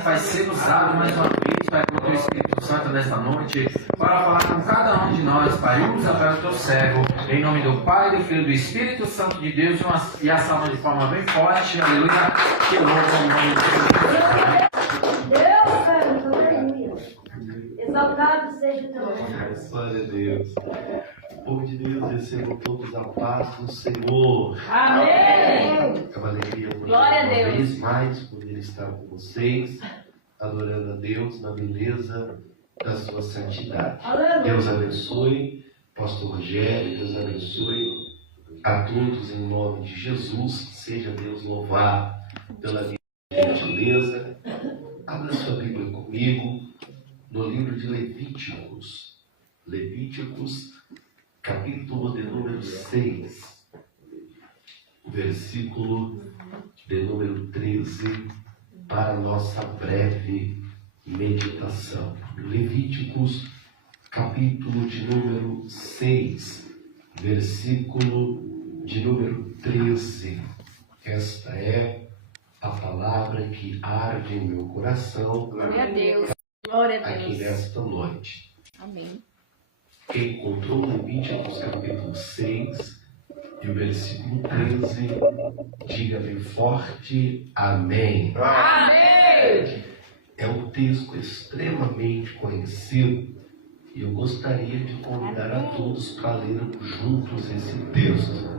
vai ser usado mais uma vez, Pai, pelo Teu Espírito Santo nesta noite, para falar com cada um de nós, Pai. Usa para o Teu servo, em nome do Pai, do Filho e do Espírito Santo de Deus, e a salva de forma bem forte, aleluia, que louva o nome do Senhor. Deus, Santo, aleluia. Exaltado seja o Teu nome. Glória a Deus. Povo de Deus, recebam todos a paz do Senhor. Amém. É uma alegria Glória a uma Deus. vez mais poder estar com vocês, adorando a Deus na beleza da sua santidade. Aleluia. Deus abençoe, Pastor Rogério, Deus abençoe a todos em nome de Jesus. Seja Deus louvado pela minha gentileza. Abra sua Bíblia comigo no livro de Levíticos. Levíticos, capítulo de número 6, versículo de número 13, para a nossa breve meditação. Levíticos, capítulo de número 6, versículo de número 13. Esta é a palavra que arde em meu coração. Glória a Deus. Glória a Aqui Deus. nesta noite. Amém. Quem encontrou Levíticos capítulo 6 e o versículo 13, diga bem forte, amém. Amém. É um texto extremamente conhecido e eu gostaria de convidar a todos para lermos juntos esse texto.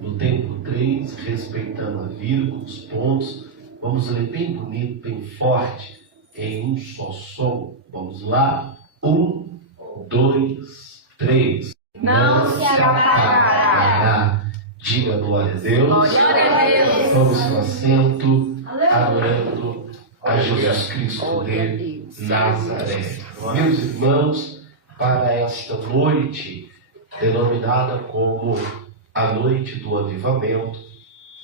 No tempo 3, respeitando a vírgula, os pontos, vamos ler bem bonito, bem forte, em um só som. Vamos lá? 1, 2, 3. Não se apagará. Diga glória a Deus. Glória a Deus. Vamos no assento, adorando a Jesus Cristo de Nazaré. Meus irmãos, para esta noite, denominada como a noite do avivamento,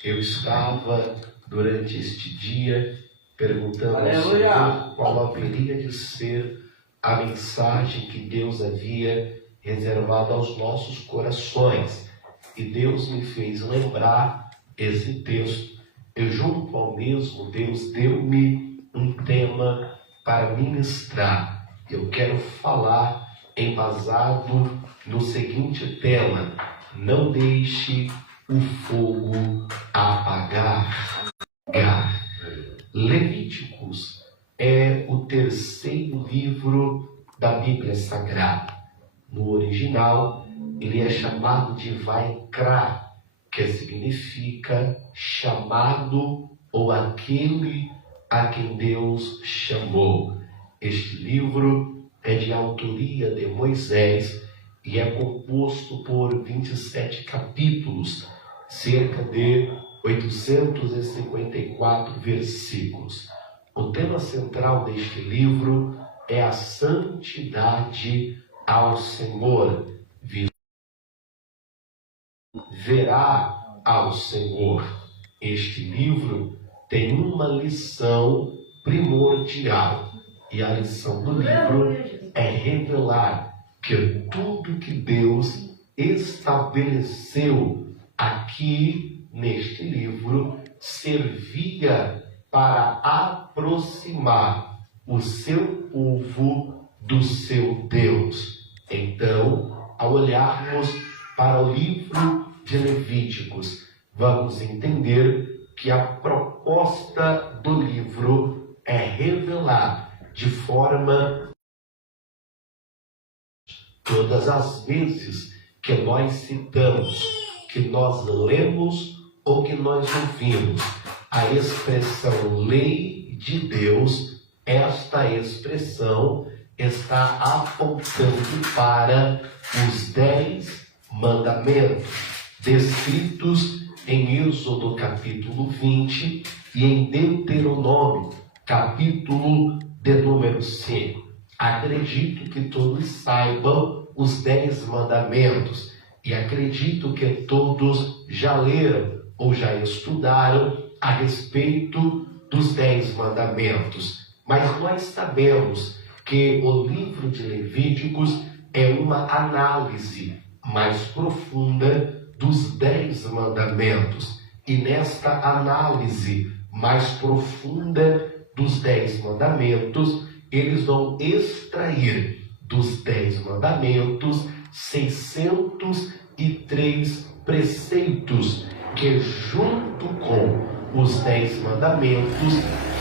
eu estava durante este dia perguntando ao Senhor qual haveria de ser a mensagem que Deus havia reservado aos nossos corações. E Deus me fez lembrar esse texto. Eu, junto ao mesmo Deus, deu-me um tema para ministrar. Eu quero falar embasado no seguinte tema: não deixe o fogo apagar. Levíticos é o terceiro livro da Bíblia Sagrada. No original, ele é chamado de Vaikra, que significa chamado ou aquele a quem Deus chamou. Este livro é de autoria de Moisés e é composto por 27 capítulos, cerca de 854 versículos. O tema central deste livro é a santidade ao Senhor. Verá ao Senhor. Este livro tem uma lição primordial, e a lição do livro é revelar que tudo que Deus estabeleceu aqui neste livro servia para aproximar o seu povo do seu Deus. Então, ao olharmos para o livro de Levíticos, vamos entender que a proposta do livro é revelar de forma todas as vezes que nós citamos, que nós lemos ou que nós ouvimos a expressão lei de Deus, esta expressão está apontando para os 10 mandamentos descritos em Êxodo capítulo 20 e em Deuteronômio capítulo de número 5. Acredito que todos saibam os 10 mandamentos e acredito que todos já leram ou já estudaram a respeito dos 10 mandamentos. Mas nós sabemos que o livro de Levíticos é uma análise mais profunda dos 10 mandamentos. E nesta análise mais profunda dos 10 mandamentos, eles vão extrair dos 10 mandamentos 603 preceitos que, junto com os 10 mandamentos,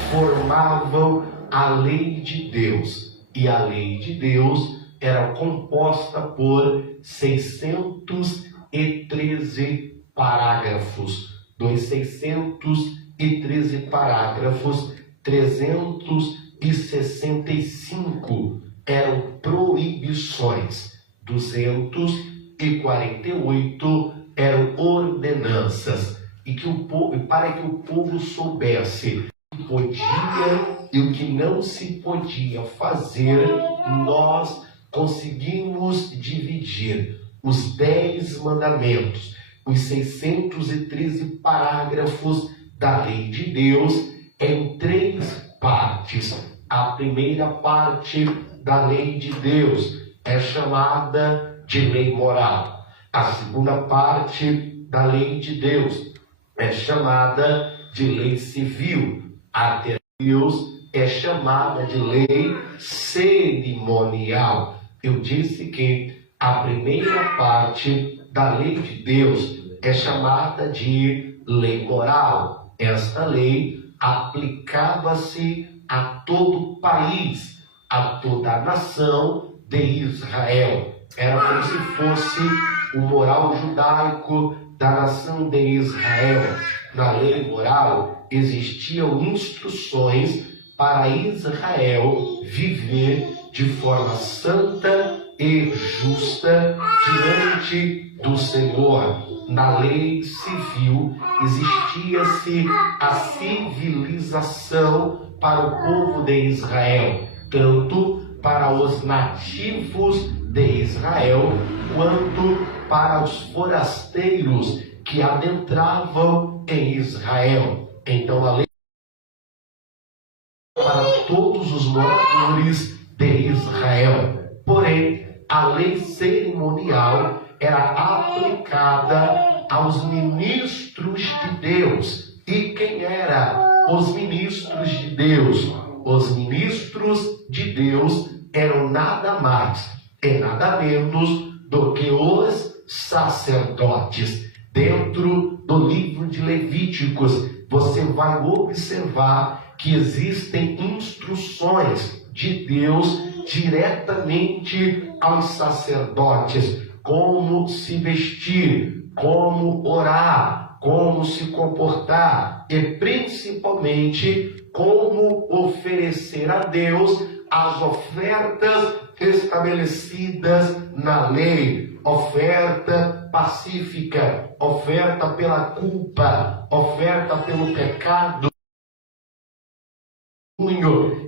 formavam a lei de Deus. E a lei de Deus era composta por 613 parágrafos. Dos 613 parágrafos, 365 eram proibições, 248 eram ordenanças. E para que o povo soubesse o que podia e o que não se podia fazer, nós conseguimos dividir os 10 mandamentos, os 613 parágrafos da lei de Deus, em 3 partes. A primeira parte da lei de Deus é chamada de lei moral. A segunda parte da lei de Deus é chamada de lei civil. A terceira de Deus é chamada de lei cerimonial. Eu disse que a primeira parte da lei de Deus é chamada de lei moral. Esta lei aplicava-se a todo o país, a toda a nação de Israel. Era como se fosse o moral judaico da nação de Israel. Na lei moral existiam instruções para Israel viver de forma santa e justa diante do Senhor. Na lei civil existia-se a civilização para o povo de Israel, tanto para os nativos de Israel, quanto para os forasteiros que adentravam em Israel. Então a lei para todos os moradores de Israel. Porém, a lei cerimonial era aplicada aos ministros de Deus. E quem eram os ministros de Deus? Os ministros de Deus eram nada mais e nada menos do que os sacerdotes. Dentro do livro de Levíticos, você vai observar que existem instruções de Deus diretamente aos sacerdotes, como se vestir, como orar, como se comportar e principalmente como oferecer a Deus as ofertas estabelecidas na lei. Oferta pacífica, oferta pela culpa, oferta pelo pecado.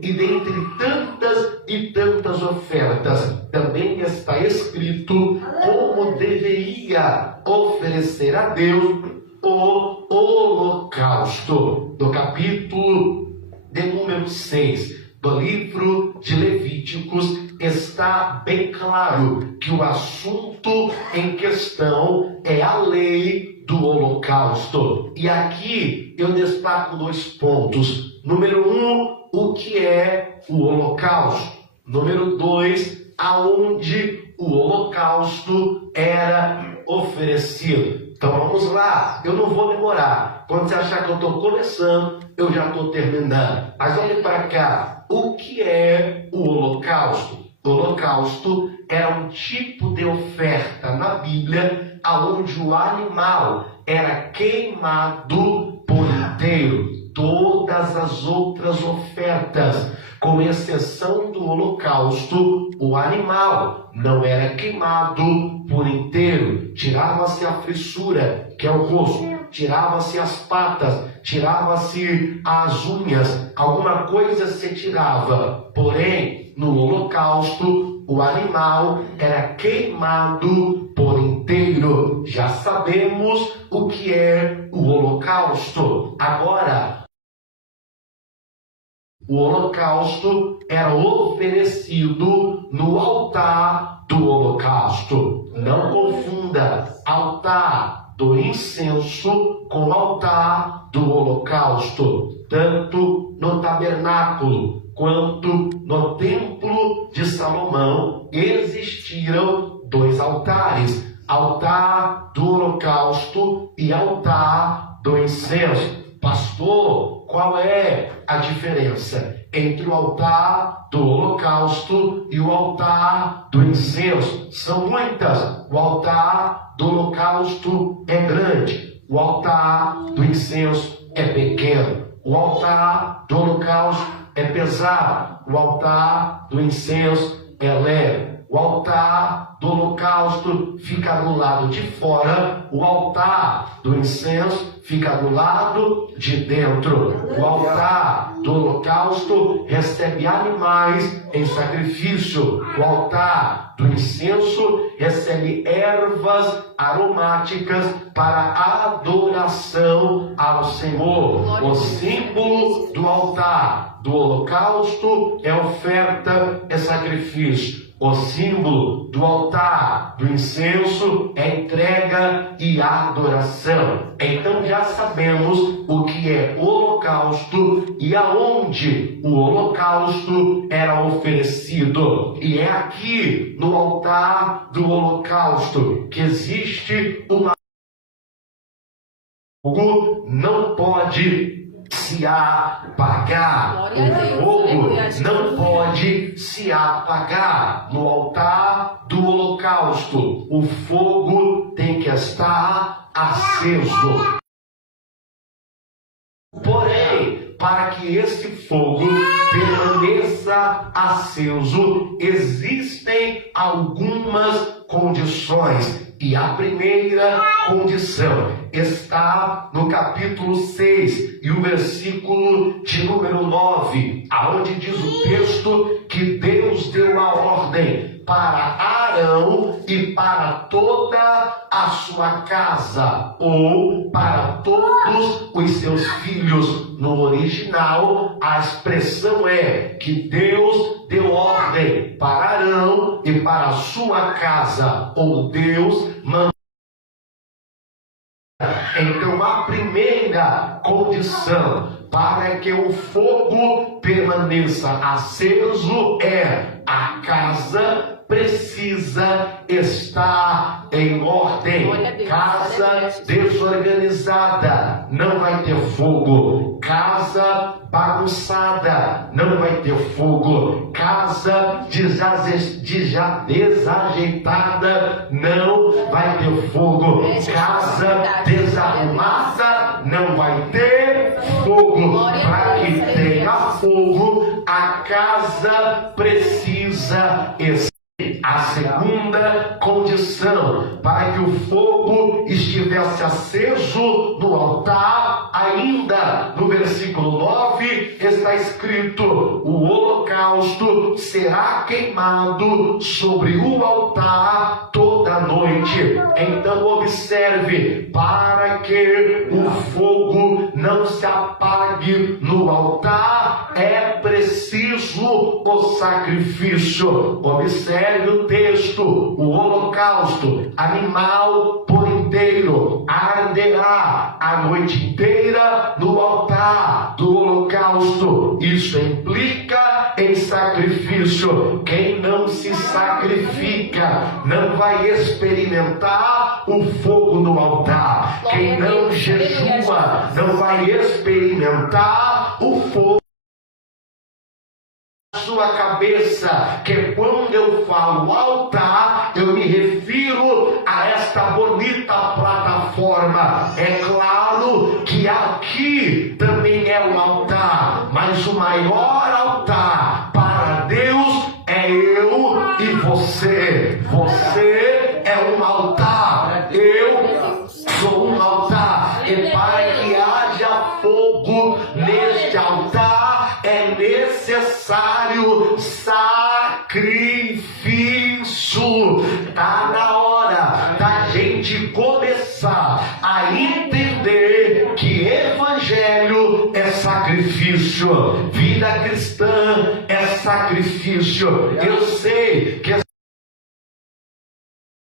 E dentre tantas e tantas ofertas, também está escrito como deveria oferecer a Deus o holocausto. No capítulo de número 6 do livro de Levíticos, está bem claro que o assunto em questão é a lei do holocausto. E aqui eu destaco 2 pontos. Número 1, o que é o holocausto. Número 2, aonde o holocausto era oferecido. Então vamos lá, eu não vou demorar. Quando você achar que eu estou começando, eu já estou terminando. Mas olhe para cá, o que é o holocausto? O holocausto era um tipo de oferta na Bíblia onde o animal era queimado por inteiro. Todas as outras ofertas, com exceção do holocausto, o animal não era queimado por inteiro. Tirava-se a frissura, que é o rosto, tirava-se as patas, tirava-se as unhas, alguma coisa se tirava. Porém, no holocausto, o animal era queimado por inteiro. Já sabemos o que é o holocausto. Agora, o holocausto era oferecido no altar do holocausto. Não confunda altar do incenso com altar do holocausto. tanto no tabernáculo quanto no templo de Salomão existiram 2 altares, altar do holocausto e altar do incenso. Pastor, qual é a diferença entre o altar do holocausto e o altar do incenso? São muitas. O altar do holocausto é grande, o altar do incenso é pequeno. O altar do holocausto é pesado, o altar do incenso é leve. O altar do holocausto fica do lado de fora, o altar do incenso fica do lado de dentro. O altar do holocausto recebe animais em sacrifício. O altar do incenso recebe ervas aromáticas para adoração ao Senhor. O símbolo do altar do holocausto é oferta e sacrifício. O símbolo do altar do incenso é entrega e adoração. Então já sabemos o que é holocausto e aonde o holocausto era oferecido. E é aqui no altar do holocausto que existe uma fogo não pode se apagar. O fogo não pode se apagar. No altar do holocausto, o fogo tem que estar aceso. Porém, para que este fogo permaneça aceso, existem algumas condições. E a primeira condição está no capítulo 6 e o versículo de número 9, aonde diz o texto que Deus deu a ordem para Arão e para toda a sua casa, ou para todos os seus filhos. No original, a expressão é que Deus deu ordem para Arão e para a sua casa, ou Deus mandou. Então, a primeira condição para que o fogo permaneça aceso é: a casa precisa estar em ordem. Casa desorganizada não vai ter fogo. Casa bagunçada não vai ter fogo. Casa desajeitada não vai ter fogo. Casa desarrumada não vai ter fogo. Para que tenha fogo, a casa precisa estar. A segunda condição para que o fogo estivesse aceso no altar, ainda no versículo 9, está escrito: o holocausto será queimado sobre o altar toda noite. Então observe, para que o fogo não se apague no altar, é preciso o sacrifício. Observe o texto: o holocausto, animal por inteiro, arderá a noite inteira no altar do holocausto. Isso implica em sacrifício. Quem não se sacrifica não vai experimentar o fogo no altar. Quem não jejua não vai experimentar o fogo. Sua cabeça, que quando eu falo altar, eu me refiro a esta bonita plataforma. É claro que aqui também é um altar, mas o maior altar para Deus é eu e você. Você é um altar, eu sou um altar. E para que haja fogo neste altar, é necessário sacrifício. Está na hora da gente começar a entender que evangelho é sacrifício, vida cristã é sacrifício. Eu sei que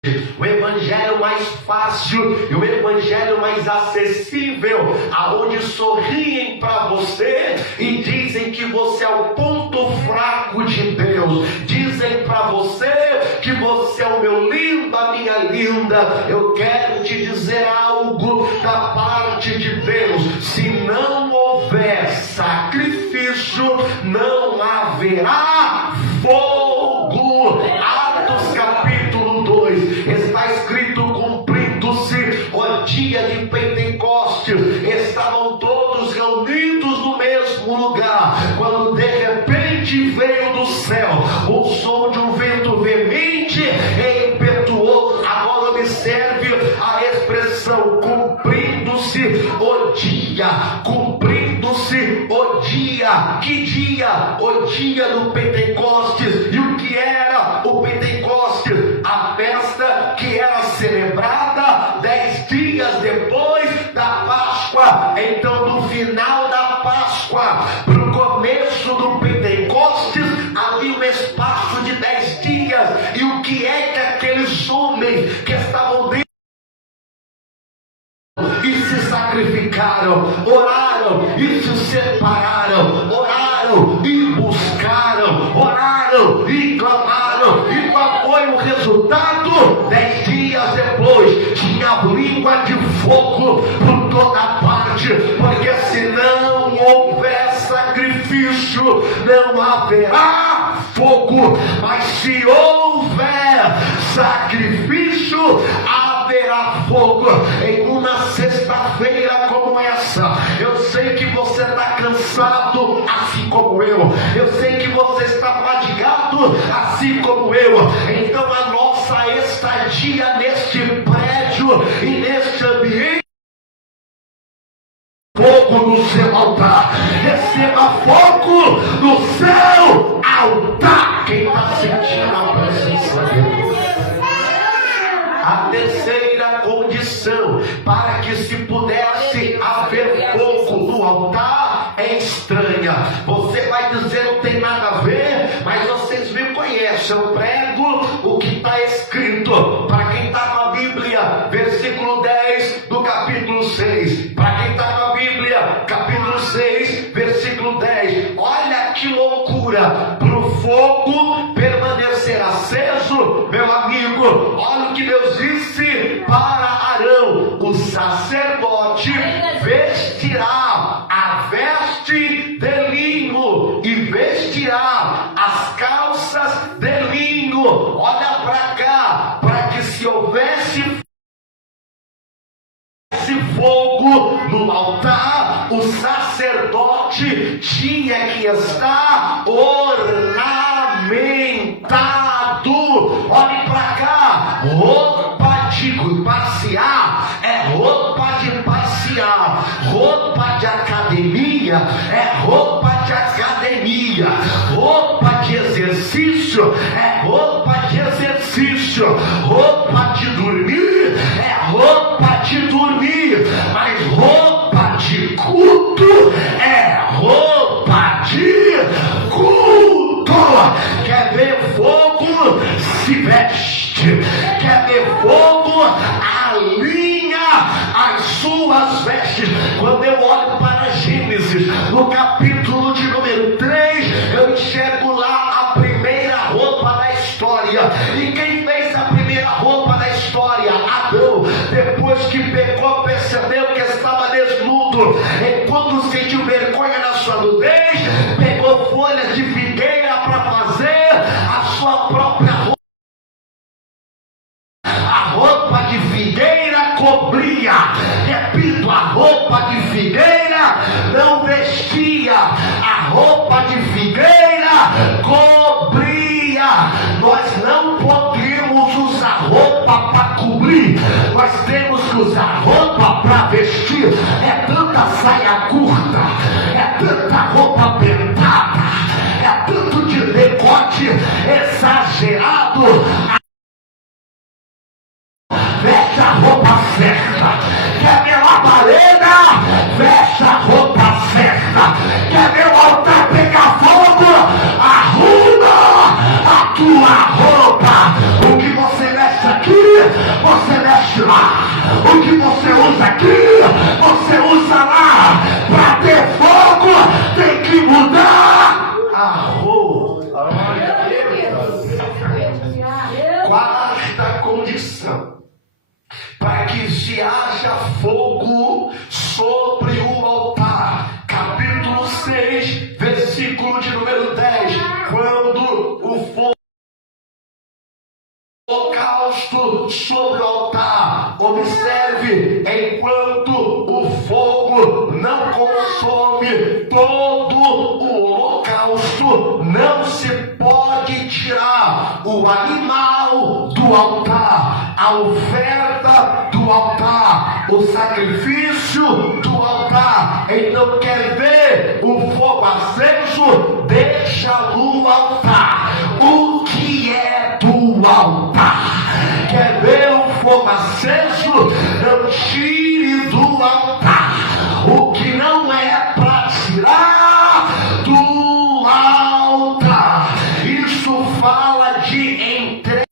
o evangelho mais fácil e o evangelho mais acessível, aonde sorriem para você e dizem que você é o ponto fraco de Deus, dizem para você que você é o meu lindo, a minha linda. Eu quero te dizer algo da parte de Deus: se não houver sacrifício, não haverá fogo. Atos capítulo 2, está escrito: cumprindo-se o dia de Pentecostes, estavam todos reunidos no mesmo lugar, quando de repente veio do céu o som de um vento veemente e impetuoso. Agora observe a expressão: cumprindo-se o dia, cumprindo-se o dia. Que dia? O dia do Pentecostes. E o que era o Pentecostes? A festa que era celebrada 10 dias depois da Páscoa. Então, no final da Páscoa para o começo do Pentecostes, havia um espaço de 10 dias. E o que é que aqueles homens que estavam dentro e se sacrificaram, oraram e se separaram, oraram e buscaram, oraram e clamaram? E qual foi o resultado? 10 dias depois tinha língua de fogo por toda parte, porque se não houver sacrifício, não haverá fogo. Mas se houver sacrifício, haverá fogo. Em uma sexta-feira como essa, eu sei que você está cansado, assim como eu sei que você está fadigado, assim como eu. Então a nossa estadia neste prédio e neste ambiente, fogo no seu altar, receba fogo no seu altar. Quem está sentindo a presença de Deus? A terceira condição para que se pudesse haver fogo no altar é estranha. Você vai dizer: não tem nada a ver, mas vocês me conhecem. Eu prego o que está escrito. Para quem está com a Bíblia, versículo 10 do capítulo 6. Para quem está com a Bíblia, capítulo 6, versículo 10. Olha que loucura! Para o fogo permanecer aceso, meu amigo, olha o que Deus disse para Arão: o sacerdote vestirá a veste de linho e vestirá as calças de linho. Olha para cá, para que se houvesse fogo no altar, o sacerdote tinha que estar ornamentado. Olhe para cá, roupa de passear é roupa de passear, roupa de academia é roupa de academia, roupa de exercício é roupa de exercício, roupa de dormir é roupa de dormir, mas roupa de culto é roupa de culto. Quer ver fogo? Se veste. Quer ver fogo? Alinha as suas vestes. Quando eu olho para Gênesis, no capítulo de número 3, eu enxergo lá a primeira roupa da história. E quem fez a primeira roupa da história? Adão. Depois que pecou, percebeu que estava desnudo, e quando sentiu vergonha na sua nudez, pegou folhas de figueira para fazer a sua própria roupa. A roupa de figueira cobria, repito, a roupa de figueira não vestia, a roupa de figueira cobria. Nós não podemos usar roupa para cobrir, nós temos que usar roupa para vestir. É tanta saia curta, é tanta roupa apertada, é tanto de decote exagerado. Veste a roupa certa. Quer ver labareda? Veste a roupa certa. Quer ver o altar pegar fogo? Arruma a tua roupa. O que você veste aqui pode lá. O que você usa aqui, você usa lá. Para ter fogo, tem que mudar a roupa. Quarta condição, para que se haja fogo sobre o altar. Capítulo 6, versículo de número 10. Quando o fogo holocausto sobre o altar, observe, enquanto o fogo não consome todo o holocausto, não se pode tirar o animal do altar, a oferta do altar, o sacrifício do altar. Então, quer ver o fogo aceso? Deixa no altar o que é do altar. Quer ver o fogo aceso? Não tire do altar o que não é para tirar do altar. Isso fala de entrega,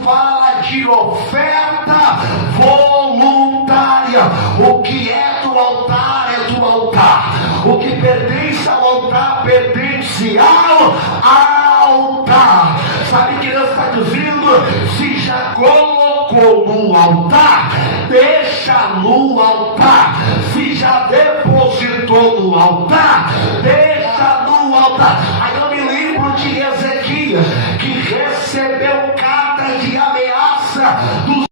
fala de oferta voluntária. O que é do altar é do altar. O que pertence ao altar pertence ao altar. Sabe o que Deus está dizendo? Se já colocou no altar, deixa no altar. Se já depositou no altar, deixa no altar. Aí eu me lembro de Ezequias, que recebeu cartas de ameaça dos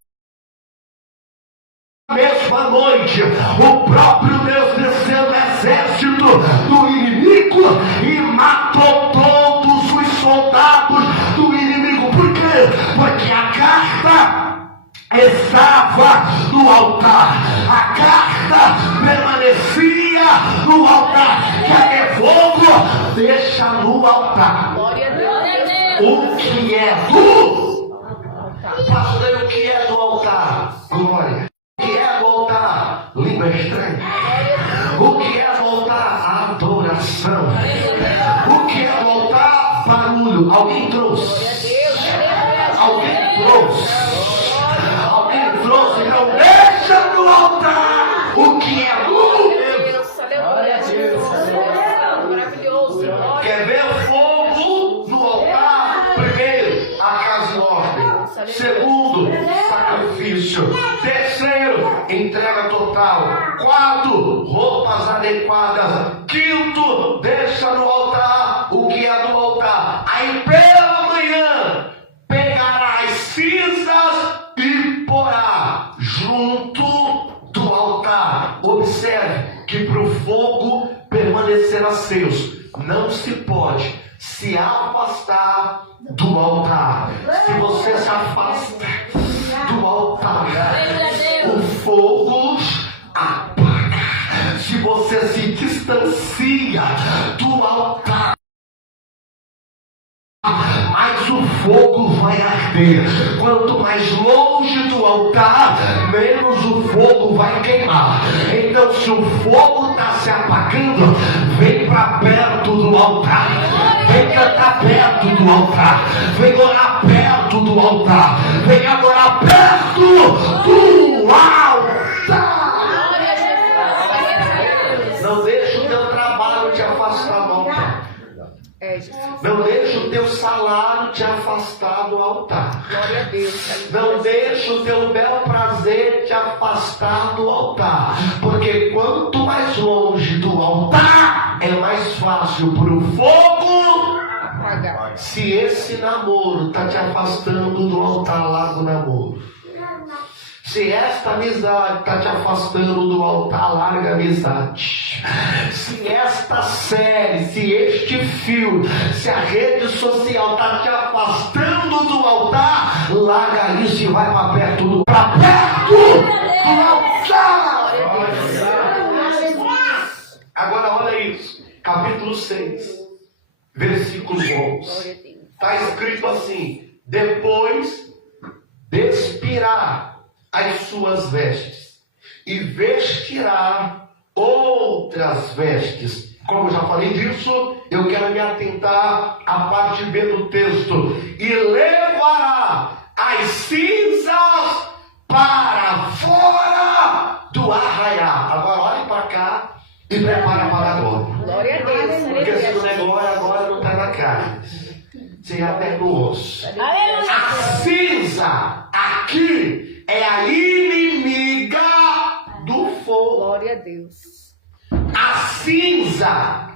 mesma noite. O próprio Deus desceu no exército do inimigo e matou todos os soldados do inimigo. Por quê? Porque a carta estava no altar. A carta permanecia no altar. Quer ver fogo? Deixa no altar. O que é do pastor? O que é do altar? Glória. O que é do altar? Língua estranha. O que é do altar? Adoração. O que é do altar? Barulho. Alguém trouxe? Alguém trouxe? Alguém trouxe? Então deixa no altar o que é do. Quer ver fogo no altar? Primeiro, a casa em ordem. Segundo, sacrifício. Terceiro, entrega total. Quarto, roupas adequadas. Quinto, deixa no altar o que é do altar. Aí pela manhã pegará as cinzas e porá junto do altar. Observe que para o fogo permanecer aceso, não se pode se afastar do altar. Se você se afasta do altar, o fogo apaga. Se você se distancia do altar, mais o fogo vai arder. Quanto mais longe do altar, menos o fogo vai queimar. Então, se o fogo está se apagando, vem para perto do altar. Vem cantar perto do altar. Vem orar perto do altar. Vem adorar perto do altar. Não deixa o teu trabalho te afastar do altar. Não deixa o teu salário te afastar do altar. Glória a Deus. Não deixa o teu bel prazer te afastar do altar. Porque quanto mais longe do altar, é mais fácil para o fogo apagar. Se esse namoro está te afastando do altar, larga o namoro. Se esta amizade está te afastando do altar, larga a amizade. Se esta série, se este filme, se a rede social está te afastando do altar, larga isso e vai para perto do altar. Agora olha isso, capítulo 6, versículo 11. Está escrito assim: depois despirá as suas vestes e vestirá outras vestes. Como já falei disso, eu quero me atentar à parte B do texto. E levará as cinzas para fora do arraial. Agora olhe para cá e prepara para a glória. Glória a Deus. Porque se não é glória, agora não está na carne. Você até no osso. A cinza aqui é a inimiga do fogo. Glória a Deus. A cinza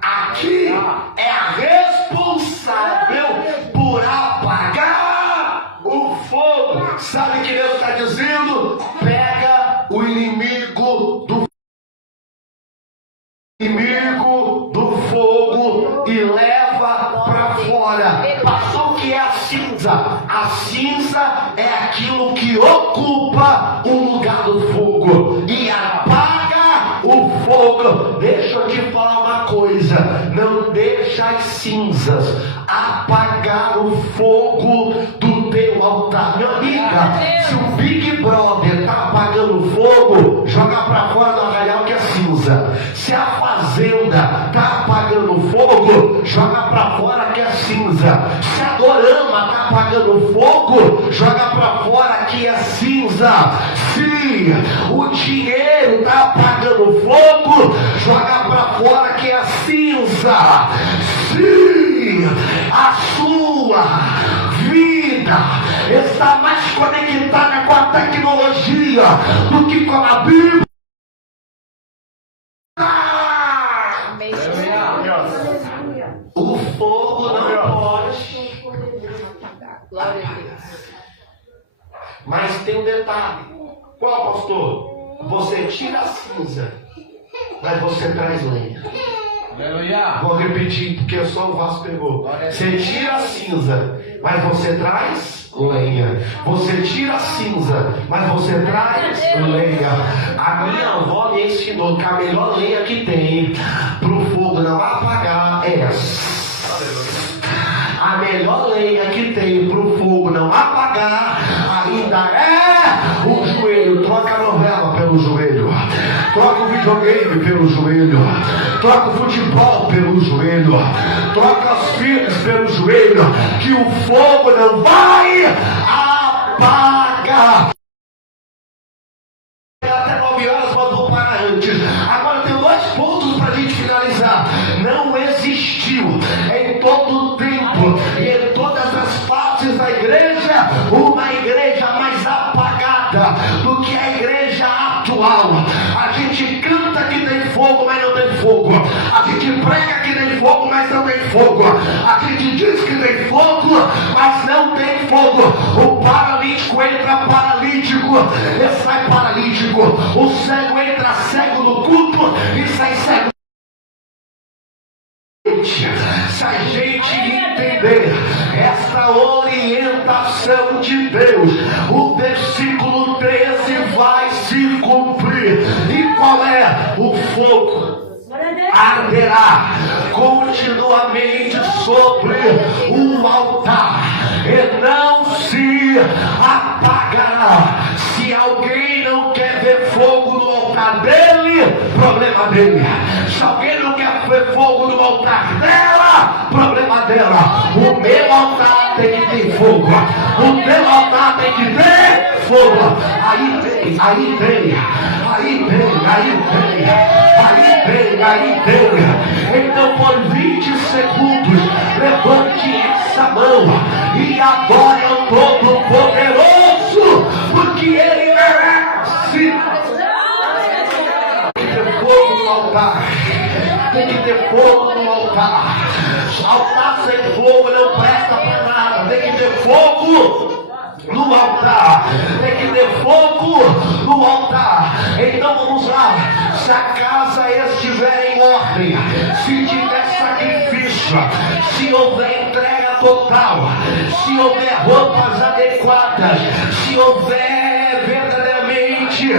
aqui é a responsável por apagar o fogo. Sabe o que Deus está dizendo? Pega o inimigo do fogo e leva para fora. Passou o que é a cinza? A cinza é aquilo que ocupa o lugar do fogo e apaga o fogo. Deixa eu te falar uma coisa: não deixa as cinzas apagar o fogo do teu altar. Minha amiga, se o Big Brother está apagando fogo, joga para fora do arraial que é cinza. Se a fazenda está apagando fogo, joga para fora que é cinza. Se a dorama está apagando fogo, joga para fora que é cinza. Se o dinheiro está apagando fogo, joga para fora que é cinza. Se a sua vida está mais conectada com a tecnologia do que com a Bíblia, o fogo não pode. Glória a Deus. Mas tem um detalhe. Qual, pastor? Você tira a cinza, mas você traz lenha. Aleluia. Vou repetir porque só o Vasco pegou. Você tira a cinza, mas você traz lenha. Você tira a cinza, mas você traz lenha. A minha avó me ensinou que a melhor lenha que tem pro fogo não apagar é essa. A melhor lenha que tem pro fogo não apagar ainda é o joelho. Troca a novela pelo joelho, troca o videogame pelo joelho, troca o futebol pelo joelho, troca os filhos pelo joelho, que o fogo não vai apagar. Até 9 horas, mas vou parar antes. Agora tem 2 pontos para a gente finalizar. Não existiu em todo o tempo e em todas as fases da igreja uma igreja mais apagada do que a igreja atual. A gente canta que tem fogo, mas não tem fogo. A gente prega que tem fogo, mas não tem fogo. A gente diz que tem fogo, mas não tem fogo. O paralítico entra paralítico e sai paralítico. O cego entra cego no culto e sai cego. Se a gente entender esta orientação de Deus, o versículo 13 vai se cumprir. E qual é? O fogo arderá continuamente sobre o altar e não se apagará. Se alguém não quer ver fogo no altar dele, problema dele. Se alguém não quer ver fogo no altar dela, problema dela. O meu altar tem que ter fogo. O teu altar tem que ter fogo. Aí tem. Então por 20 segundos levante essa mão e adore ao Todo-Poderoso, porque Ele merece. Tem que ter fogo no altar. Tem que ter fogo no altar. Altar sem fogo não presta para nada. Tem que ter fogo no altar. Tem que ter fogo no altar. Então vamos lá. Se a casa estiver em ordem, se tiver sacrifício, se houver entrega total, se houver roupas adequadas, se houver verdadeiramente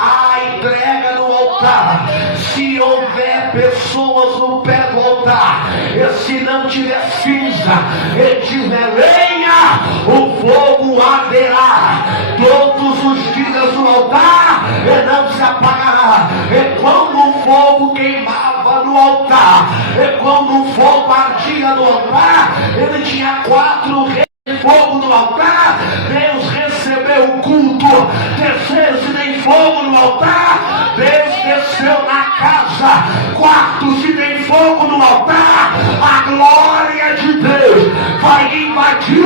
a entrega no altar, se houver pessoas no pé do altar, e se não tiver cinza e tiver lenha, o fogo arderá todos os dias no altar e não se apagará. E quando o fogo queimava no altar, e quando o fogo ardia no altar, ele tinha 4 reis de fogo no altar. Deus meu culto. Terceiro, se tem fogo no altar, Deus desceu na casa. Quarto, se tem fogo no altar, a glória de Deus vai invadir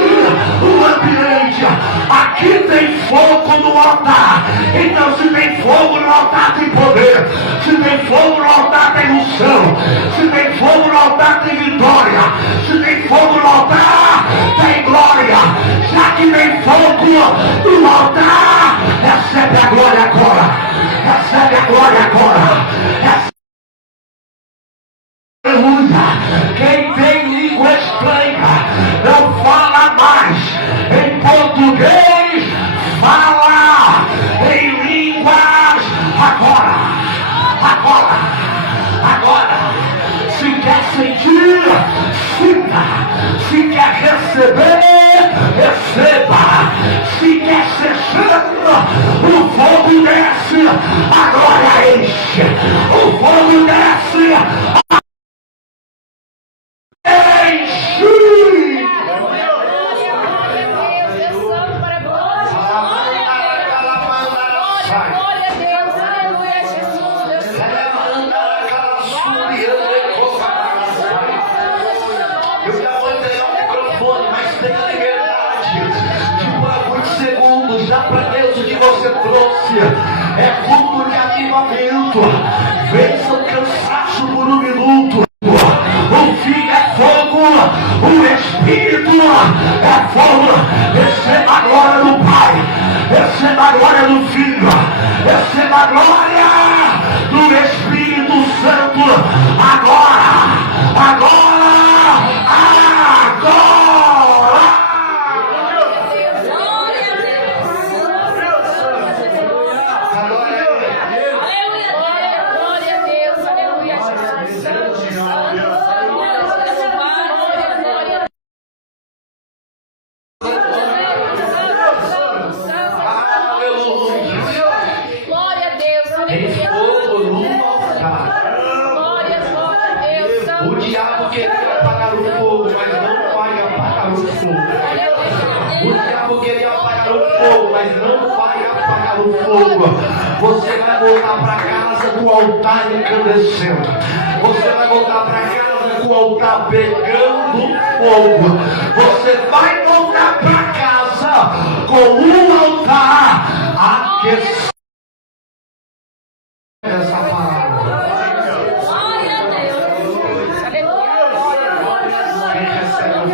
o ambiente. Aqui tem fogo no altar. Então, se tem fogo no altar, tem poder. Se tem fogo no altar, tem unção. Se tem fogo no altar, tem vitória. Se tem fogo no altar, tem glória. Já que tem fogo no altar, recebe a glória agora. Recebe a glória agora. Aleluia. Quem tem língua estranha não fala mais em português, fala em línguas agora. Agora. Agora. Se quer sentir, sinta. Se quer receber, receba. Se quer ser santo, o fogo desce, a glória enche. O fogo desce. É culto de avivamento. Vença o cansaço por um minuto. O fim é fogo, o Espírito é fogo. Receba a glória do Pai, receba a glória do Filho, receba a glória do Espírito Santo. Agora, agora, agora. Você vai voltar para casa com o altar incandescendo. Você vai voltar para casa com o altar pegando fogo. Você vai voltar para casa com um altar aquecido. Essa palavra. Glória a Deus. Quem recebe o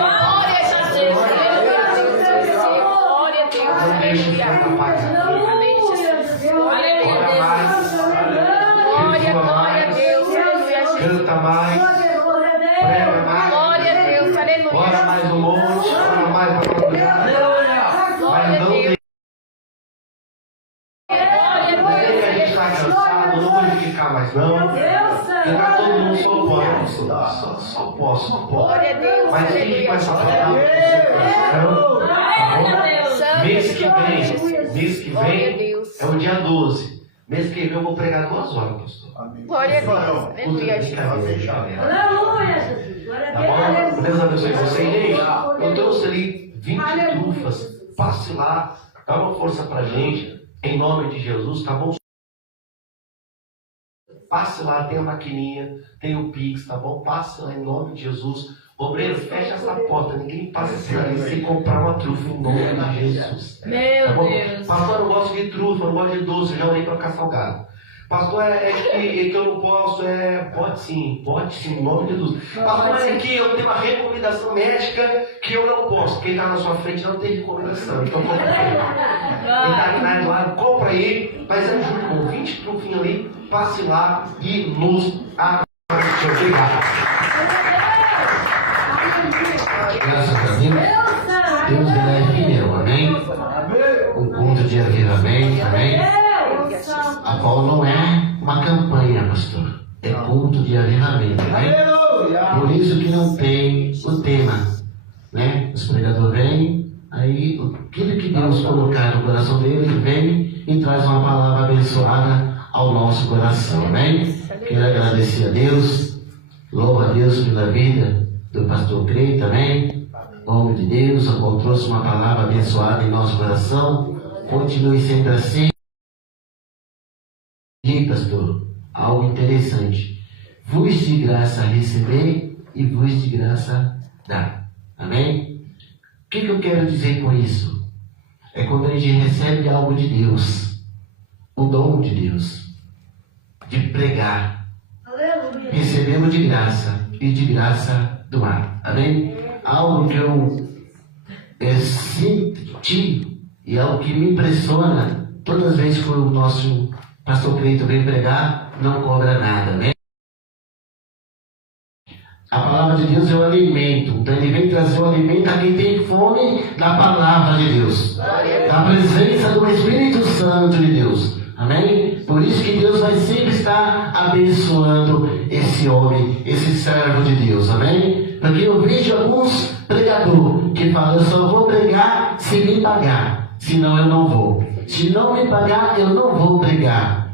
canta mais, prega mais, Glória a Deus, aleluia. ora mais um monte, ora mais uma mas não tem. Que a gente está cansado, não vou ficar mais não. Ficar todo mundo só posso, não posso. Mas fique com essa palavra no seu coração. Mês que vem é o dia 12. Mês que vem eu vou pregar 2 horas, pastor. Glória a Deus, aleluia. Aleluia, Jesus. Glória Tá a Deus. bom? Deus abençoe vocês. Gente, eu trouxe ali 20 trufas. Passe lá, dá uma força pra gente, em nome de Jesus, tá bom? Passe lá, tem a maquininha, tem o Pix, tá bom? Passe lá em nome de Jesus. Obreiro, fecha essa porta, ninguém passa por aí sem comprar uma trufa em nome de Jesus. Meu Tá bom? Deus. Pastor, eu não gosto de trufa, eu não gosto de doce, eu já orei pra ficar salgado. Pastor, é que eu não posso, pode sim, em nome de Jesus. Pastor, mas aqui eu tenho uma recomendação médica que eu não posso. Quem está na sua frente não tem recomendação, então compra aí. Quem está aqui na lado, compra aí, mas ajude com 20 trufinhos ali, passe lá e nos abençoe. Obrigado. Graças a Deus, Deus é fiel, amém? Um culto de avivamento, amém? A qual não é uma campanha, pastor, é culto de avivamento, amém? Por isso que não tem o tema, né? Os pregadores vêm, aí aquilo que Deus colocar no coração dele, vem e traz uma palavra abençoada ao nosso coração, amém? Quero agradecer a Deus, louvo a Deus pela vida do pastor Creio também, homem de Deus, ao qual trouxe uma palavra abençoada em nosso coração, continue sempre assim. E, pastor, algo interessante. Vos de graça receber e vos de graça dar. Amém? O que eu quero dizer com isso? É quando a gente recebe algo de Deus, o dom de Deus, de pregar. Aleluia. Recebemos de graça e de graça doar. Amém? Algo que eu senti e algo que me impressiona todas as vezes que o nosso pastor Cleito vem pregar, não cobra nada. Amém? A palavra de Deus é o alimento. Então ele vem trazer o alimento a quem tem fome da palavra de Deus, da presença do Espírito Santo de Deus. Amém? Por isso que Deus vai sempre estar abençoando esse homem, esse servo de Deus. Amém? Porque eu vejo alguns pregadores que falam: eu só vou pregar se me pagar, senão eu não vou. Se não me pagar, eu não vou pregar.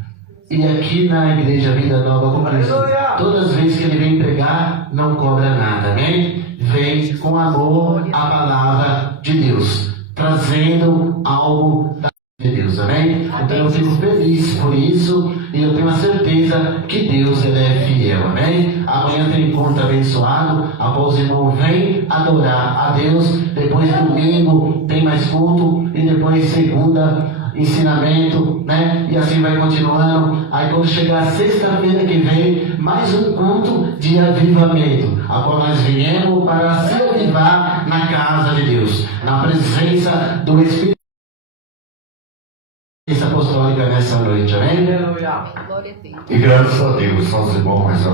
E aqui na Igreja Vida Nova com Cristo, todas as vezes que ele vem pregar, não cobra nada, amém? Vem com amor a palavra de Deus, trazendo algo de Deus, amém? Então eu fico feliz por isso e eu tenho a certeza que Deus ele é fiel, amém? Amanhã tem encontro abençoado, após o irmão vem adorar a Deus, depois domingo tem mais culto e depois segunda ensinamento, né? E assim vai continuando. Aí quando chegar sexta-feira que vem, mais um culto de avivamento, a qual nós viemos para se avivar na casa de Deus, na presença do Espírito apostólica nessa noite, amém? Glória a Deus. E graças a Deus, nós irmãos mais